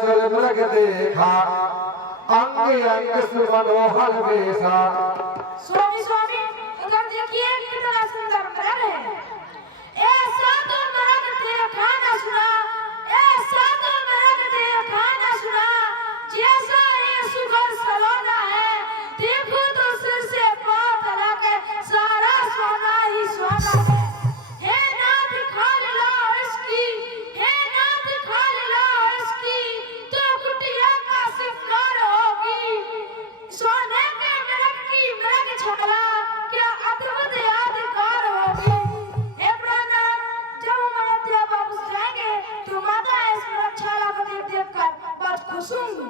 चल मृग देखा अंग अंग सुमनोहर वेशा। स्वामी स्वामी उधर देखिए कितना सुंदर मृग है। ऐसा तो मृग देखा न सुना, ऐसा तो मृग देखा न सुना, जैसा ये सुगर सलोना है। देखो तो सिर से पाँव तक सारा सोना ही सोना है। हे नाथ खाल लो इसकी, हे नाथ खाल लो इसकी, तो कुटिया का शिकार होगी। सोने के मृग की मृग छाला क्या अद्भुत यादगार होगी। हे प्राणनाथ, जब हम अयोध्या वापस जाएंगे तो माता इस मृग छाला को देख देख कर बहुत खुश होंगी।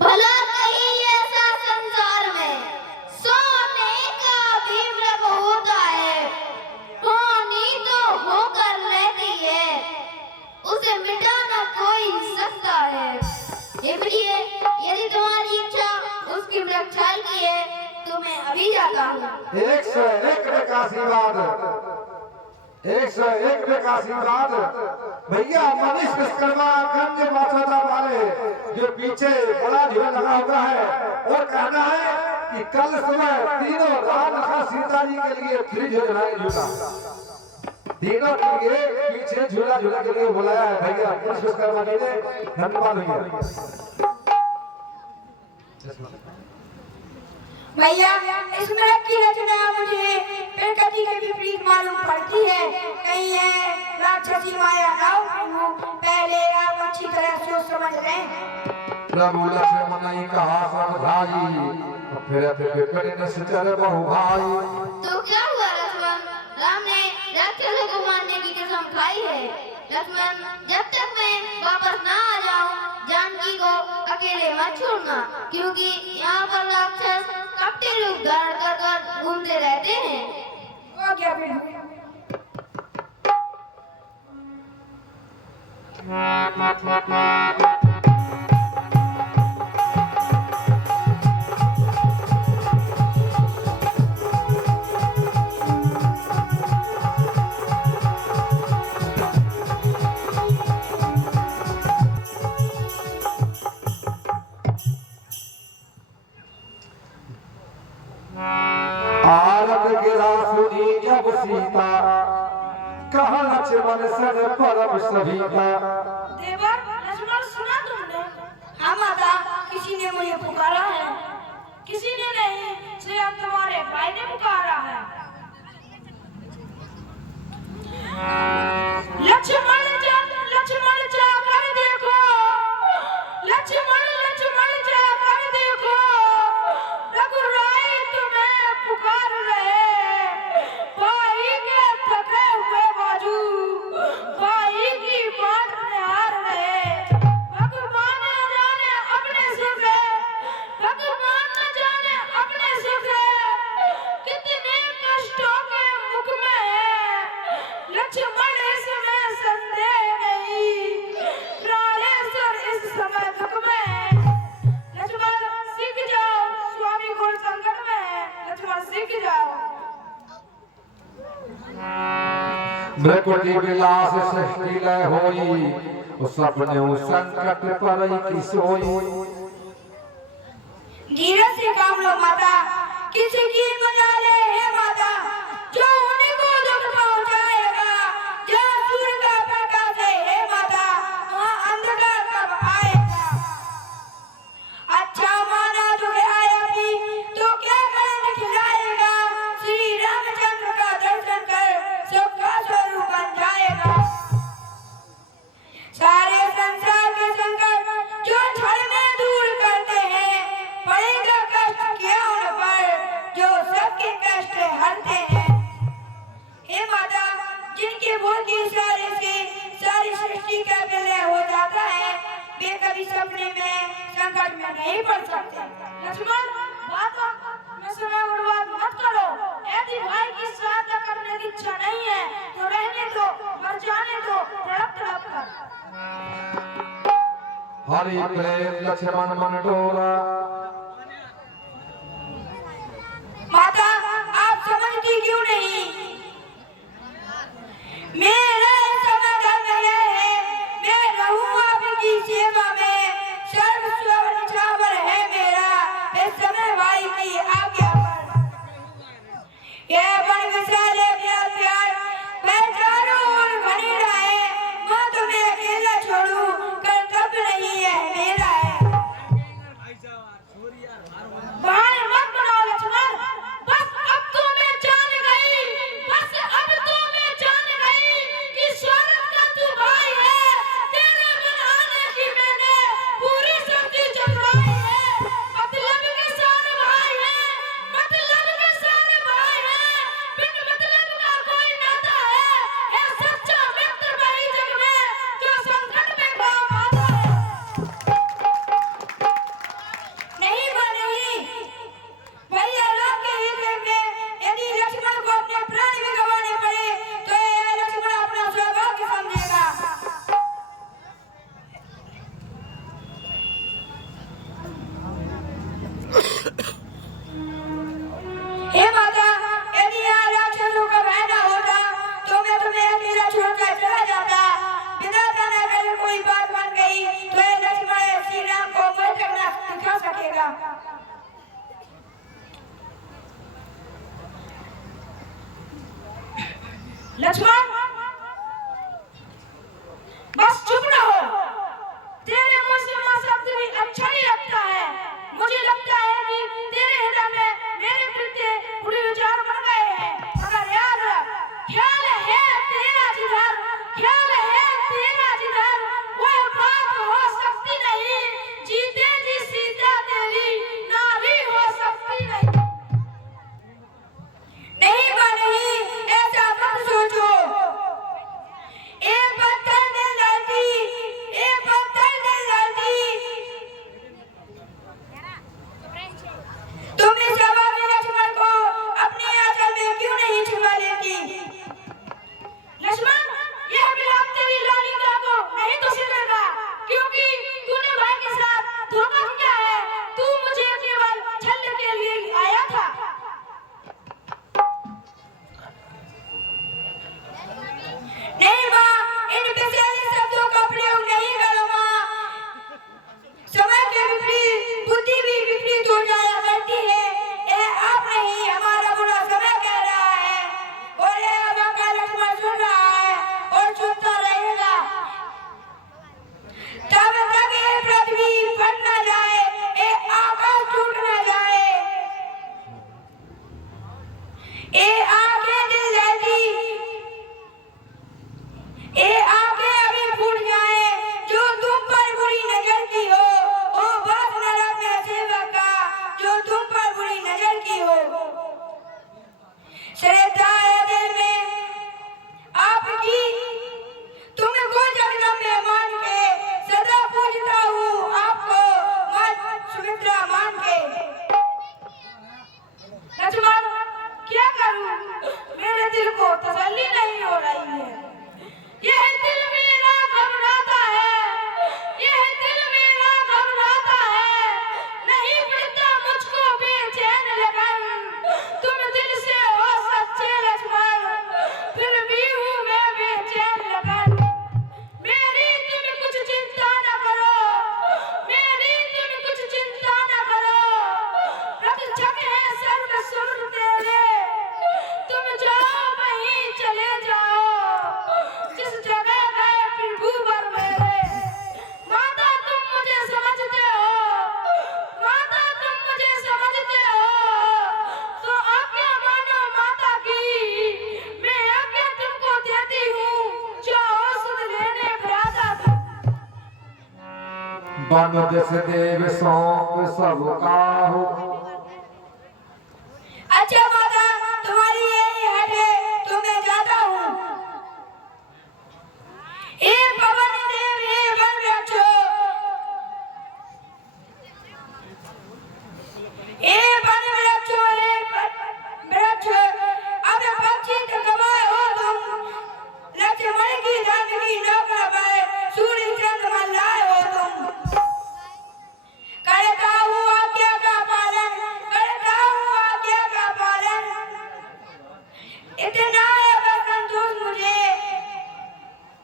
भला कहीं ऐसा संसार में सोने का भी मृग होता है। पानी तो होकर रहती है, उसे मिटाना कोई सकता है। हे प्रिय, यदि तुम्हारी इच्छा उसकी मृग छाल की है तो मैं अभी जाता हूँ। 101 का आशीर्वाद, 101 का आशीर्वाद। भैया मनीष विश्वकर्मा गंज माथादा वाले जो पीछे बड़ा झूला लगा हुआ है, और कहना है कि कल सुबह तीनों राम सीता जी के लिए फ्री झूला है। झूला तीनों के लिए पीछे झूला झूला के लिए बुलाया है भैया मनीष विश्वकर्मा जी ने। धन्यवाद भैया। भैया इस मृग की रचना मुझे प्रकृति के विपरीत मालूम पड़ती है। कहीं है राक्षसी माया ना हो, पहले आप अच्छी तरह सोच समझ लें। प्रभु लक्ष्मण ने कहा समझाई, फिर करे न सुचर बहु भाई। तो क्या हुआ लक्ष्मण? राम ने राक्षसों को मारने की कसम खाई है। लक्ष्मण, जब तक मैं वापस ना आ जाऊं जानकी को अकेले मत छोड़ना, क्योंकि यहाँ पर राक्षस कपटे रूप धारण कर कर घूमते रहते हैं। वो क्या बेटा? आरत गिरा सुनी जब सीता, कहा लक्ष्मण सर परम सभीता। देवर लक्ष्मण सुना तुमने? हाँ माता, किसी ने मुझे पुकारा है। किसी ने नहीं, स्वयं तुम्हारे भाई ने पुकारा है। लक्ष्मण जा कर देखो, लक्ष्मण जा कर देखो, रघुराई तुम्हें पुकार रहे। भाई के थके हुए बाजू, भाई की बात निहार रहे। भगवान न जाने अपने सुख है, भगवान न जाने अपने सुख है, कितने कष्टों के मुख में है। लक्ष्मण इसमें संदेह नहीं, प्राणेश्वर इस समय दुख में है। लक्ष्मण सीख जाओ, स्वामी घोर संकट में है। लक्ष्मण सीख जाओ। भ्रकुटी विलास सृष्टि लय होई, उस सपने उस संकट पर की सोई। धीरे से काम लो माता, किसी की मजा ले हे माता, जो उन्हीं को दुख पहुंचाएगा। जहाँ सूर्य का प्रकाश है हे माता, वहाँ अंधकार कब आएगा। अच्छा माना जो आया भी तो क्या कारण खिलाएगा। श्री रामचंद्र का दर्शन कर सुख का स्वरूप बन जाएगा। सारे संसार के संकट जो क्षण में दूर करते हैं, पड़ेगा कष्ट क्या उन पर जो सबके कष्ट हरते हैं। हे माता, जिनके बोल के इशारे से सारी सृष्टि का विलय हो जाता है, वे कभी सपने में संकट में नहीं पड़ सकते। लक्ष्मण, बात में समय बर्बाद मत करो। यदि भाई की सहायता करने की इच्छा नहीं है तो रहने दो, मर जाने दो तड़प तड़प कर। हरि प्रेम लक्ष्मण मन डोरा। माता, आप समझती क्यों नहीं? मेरा समाधान है, मैं रहूं बन दिस देव सौंप सब काहू। अच्छा माता तुम्हारी यही हट है तो मैं जाता हूँ। ए पवन देव ए वन वृक्षो, ए वन वृक्षो ए वृक्ष, अब पक्षी गवाए हो तुम, लक्ष्मण की जानकी नौका पर सूर्य चंद्रमा लाए हो तुम। करता हूँ आज्ञा का पालन, करता हूँ आज्ञा का पालन, इतना है बस संतोष मुझे।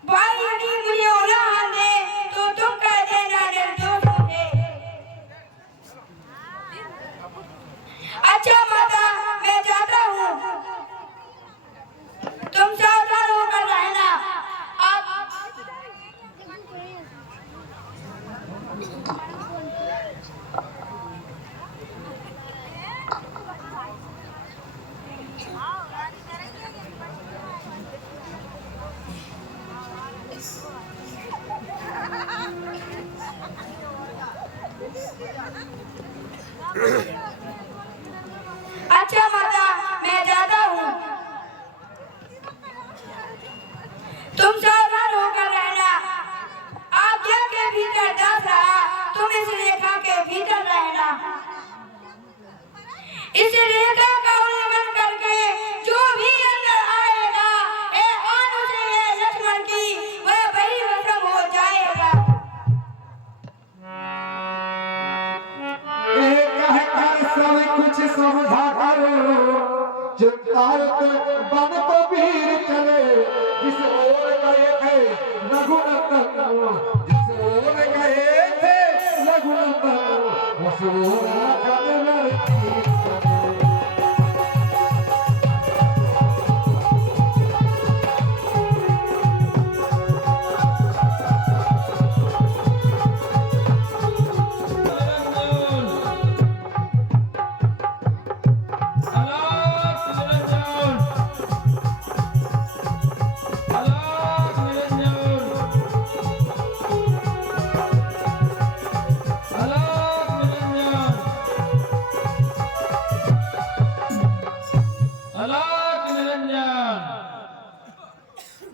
भाई यदि मुझे उलाहन दे तो तुम कह देना निर्दोष मुझे। अच्छा माता मैं जाता हूँ, तुम सावधान होकर रहना। आप अच्छा माता मैं जाता हूँ, तुम सावधान होकर रहना। आज्ञा के भीतर दास रहा, तुम इस रेखा के भीतर रहना। इस रेखा का उल्लंघन करके जो भी अंदर आएगा, ए आनु से है लक्ष्मण की, वह वही भस्म हो जाएगा। सब कुछ समझा करो, चिंतायत बन को वीर चले। जिस ओर गए थे रघुनंदन, जिस ओर गए थे रघुनंदन, उस ओर लखन लड़की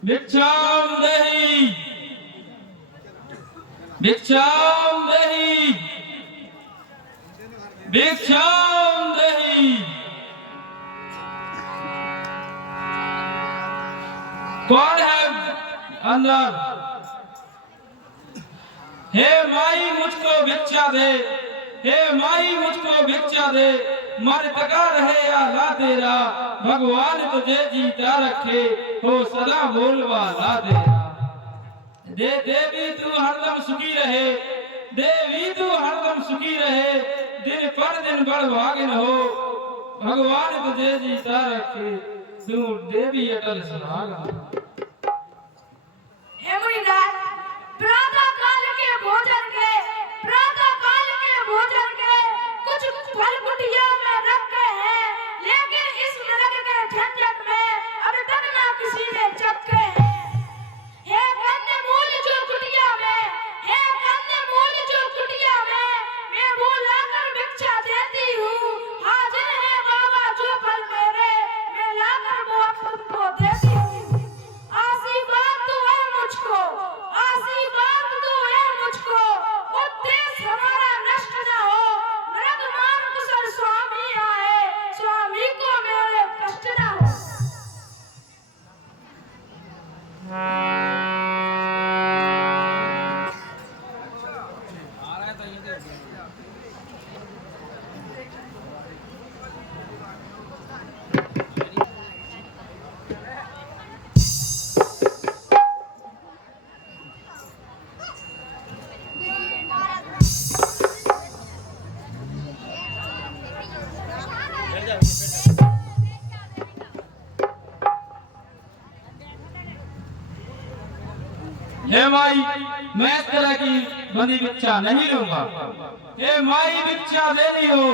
भिक्षाम देहि, भिक्षाम देहि, भिक्षाम देहि। कौन है अंदर? हे माई मुझको भिक्षा दे, हे माई मुझको भिक्षा दे। मर तका रहे या ला तेरा, भगवान तुझे जीता रखे, हो सदा बोलवा ला तेरा। दे देवी तू हरदम सुखी रहे, देवी तू हरदम सुखी रहे, दिन पर दिन बढ़ भागिन हो, भगवान तुझे जीता रखे, तू देवी अटल सुहागा। हे मुनिनाथ, प्रातः काल के भोजन के, प्रातः काल के भोजन के कुछ फल कुटिया में रखे हैं, लेकिन इस नरक के झंझट में अब तक ना किसी ने चखे हैं। हे कंदमूल जो कुटिया में, हे कंदमूल जो कुटिया में, मैं वो लाकर भिक्षा देती हूँ। हाजिर है बाबा जो फल मेरे, मैं लाकर वो तुमको देती हूँ। आशीर्वाद तू है मुझको, आशीर्वाद तू है मुझको, उद्देश्य हमारा नष्ट न हो। मृगमान कुशल स्वामी आए, स्वामी को मेरे कष्ट न हो। हे माई मैं इस तरह की बंदी भिक्षा नहीं लूंगा। हे माई भिक्षा देनी हो,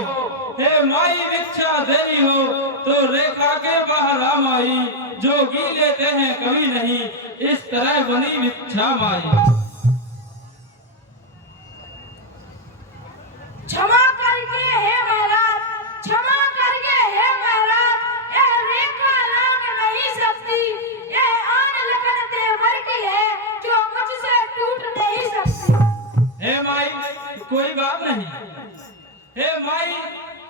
हे माई भिक्षा देनी हो तो रेखा के बाहर आ माई, जो गी लेते हैं कभी नहीं इस तरह बनी भिक्षा माई। कोई बात नहीं। हे माई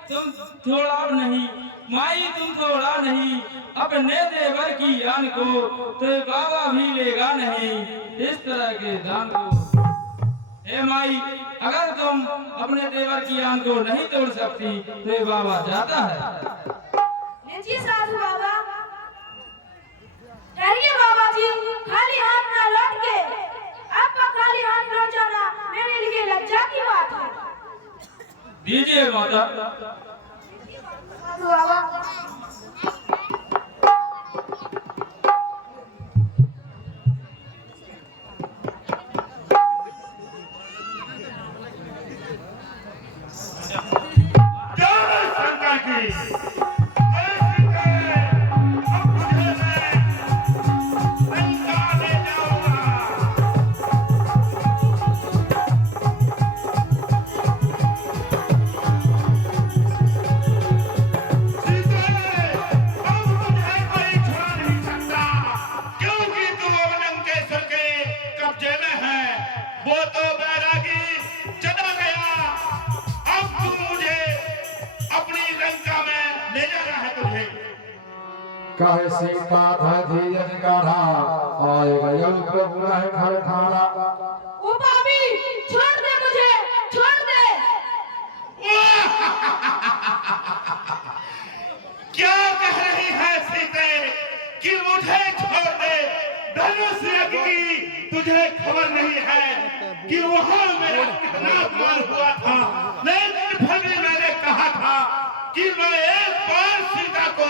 तुम थोड़ा नहीं, माई तुम थोड़ा नहीं, अपने देवर की आन को तो बाबा भी लेगा नहीं इस तरह के दान को। हे माई अगर तुम अपने देवर की आन को नहीं तोड़ सकती तो ये बाबा जाता है। जी साधु बाबा, ठहरिए बाबा जी, खाली हाथ ना लौट के, आपका खाली हाथ लौट जाना मेरे लिए लज्जा की बात है। दीजिए माता। साधु बाबा कहे सीता था धीरज गाढ़ा, आएगा योग प्रभु है घर ठाड़ा। ओ भाभी छोड़ दे मुझे, छोड़ दे। क्या कह रही है सीते कि मुझे छोड़ दे? धनुष यज्ञ की तुझे खबर नहीं है कि वहां मेरा कितना मार हुआ था, लेकिन फिर भी मैंने कहा था कि मैं एक बार सीता को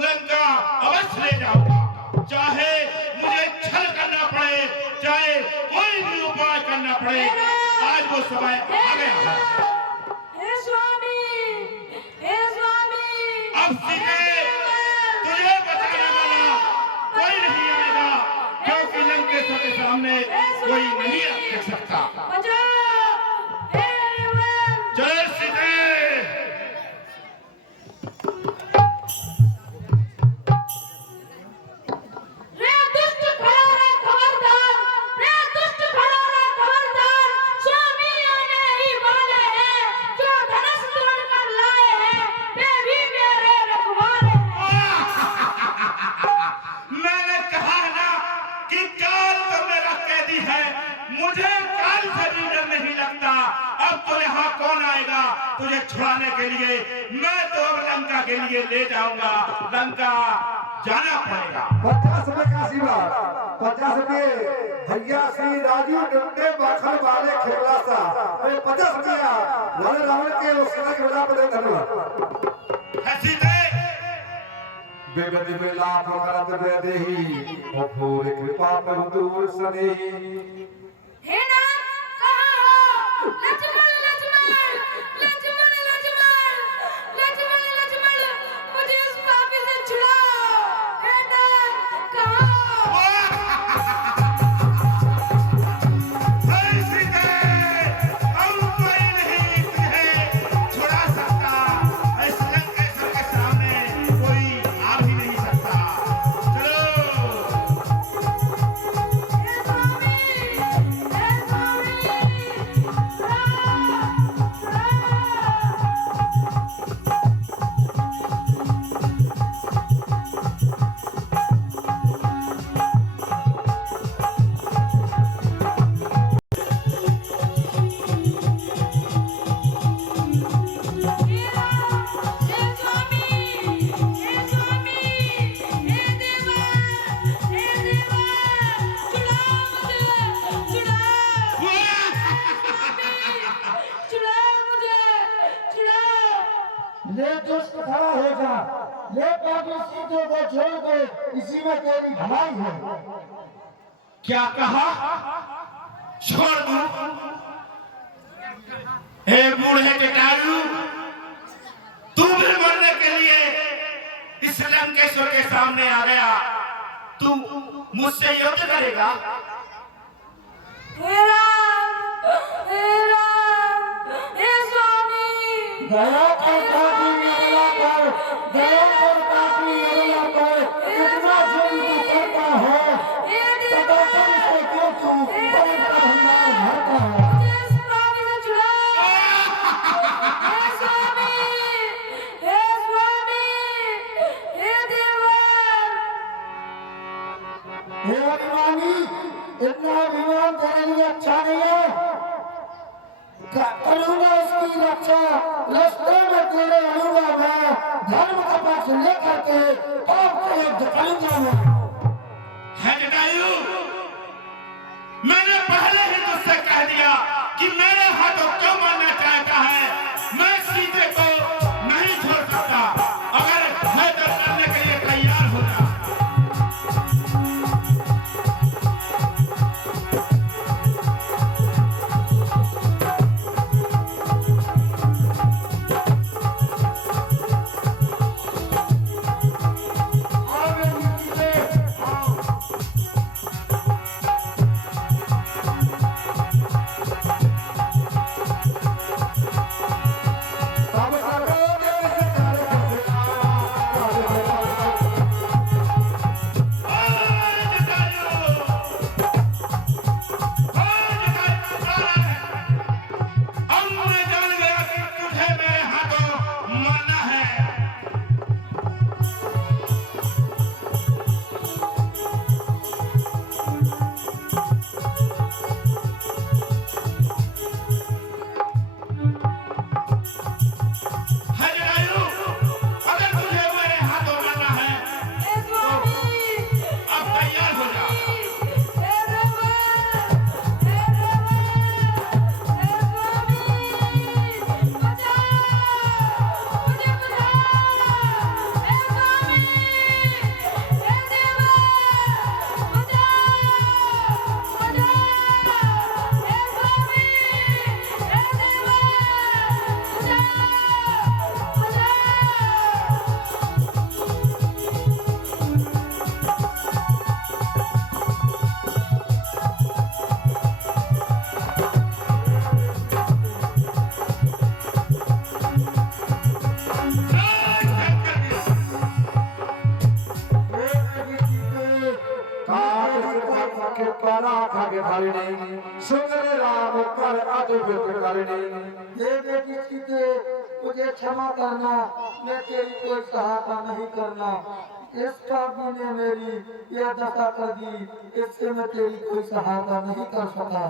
लंका अवश्य ले जाऊंगा, चाहे मुझे छल करना पड़े, चाहे कोई भी उपाय करना पड़े। आज वो समय आ गया है। हे स्वामी, हे स्वामी, अब सीते तुझे बचाने वाला कोई नहीं आएगा, क्योंकि लंकेश्वर के सामने कोई नहीं रख सकता। बचाओ, हे हनुमान। जय सीते। रे दुष्ट खड़ा रे खबरदार, रे दुष्ट खड़ा रे खबरदार, स्वामी आने ही वाले हैं, जो धनुष तोड़ कर लाए हैं, वे भी मेरे रखवाले हैं। मैंने कहा ना कि काल तो मेरा कैदी है, मुझे काल से भी डर नहीं लगता। अब तो यहाँ कौन आएगा तुझे छुड़ाने के लिए? मैं तो अब लंका के लिए ले जाऊंगा, लंका जाना पड़ेगा। 50 रुपए का आशीर्वाद, 50 रुपए भैया श्री राजू डंडे बाखर वाले खेला सा, 50 रुपया लाल रावण के उस समय के बड़ा बड़े धन्यवाद। सीते बेबदी में लाभ करत दे देही, और पूरे कृपा पर दूर सने। हे नाम कहाँ हो? लक्ष्मण लक्ष्मण लक्ष्मण लक्ष्मण लक्ष्मण लक्ष्मण, मुझे इस पापी से छुड़ाओ। हे नाम कहाँ हो? हे सीते, अब कोई नहीं तुझे छुड़ा सकता। इस लंकेश्वर के सामने कोई आ भी नहीं सकता। चलो हे स्वामी, हे ले दुष्ट खड़ा हो जा, ले पापी सीधे को छोड़ दे, इसी में तेरी भलाई है। क्या कहा? छोड़ दूं? हे बूढ़े जटायु, तू भी मरने के लिए इस लंकेश्वर के सामने आ गया, तू मुझसे युद्ध करेगा? हे राम, हे स्वामी। दया कर पापी निर्मला कर, दया कर पापी निर्मला कर, इतना जो तू करता है, सदा से क्यों तू बड़े भंडार भरता है। मुझे इस पापी से छुड़ाओ। नहीं है, करूंगा इसकी रक्षा, रास्ते में तेरे आऊंगा मैं, धर्म का पक्ष लेकर के आपको युद्ध करूंगा मैं। है जटायु, मैंने पहले ही तुझसे कह दिया कि मेरे हाथों क्यों मारना चाहता है। मैं सीते को नहीं छोड़ सकता, अगर मैं तो करने के लिए तैयार हो जा। मुझे क्षमा करना, मैं तेरी कोई सहायता नहीं करना। इस काबू ने मेरी यह दशा कर दी, इससे मैं तेरी कोई सहायता नहीं कर सका।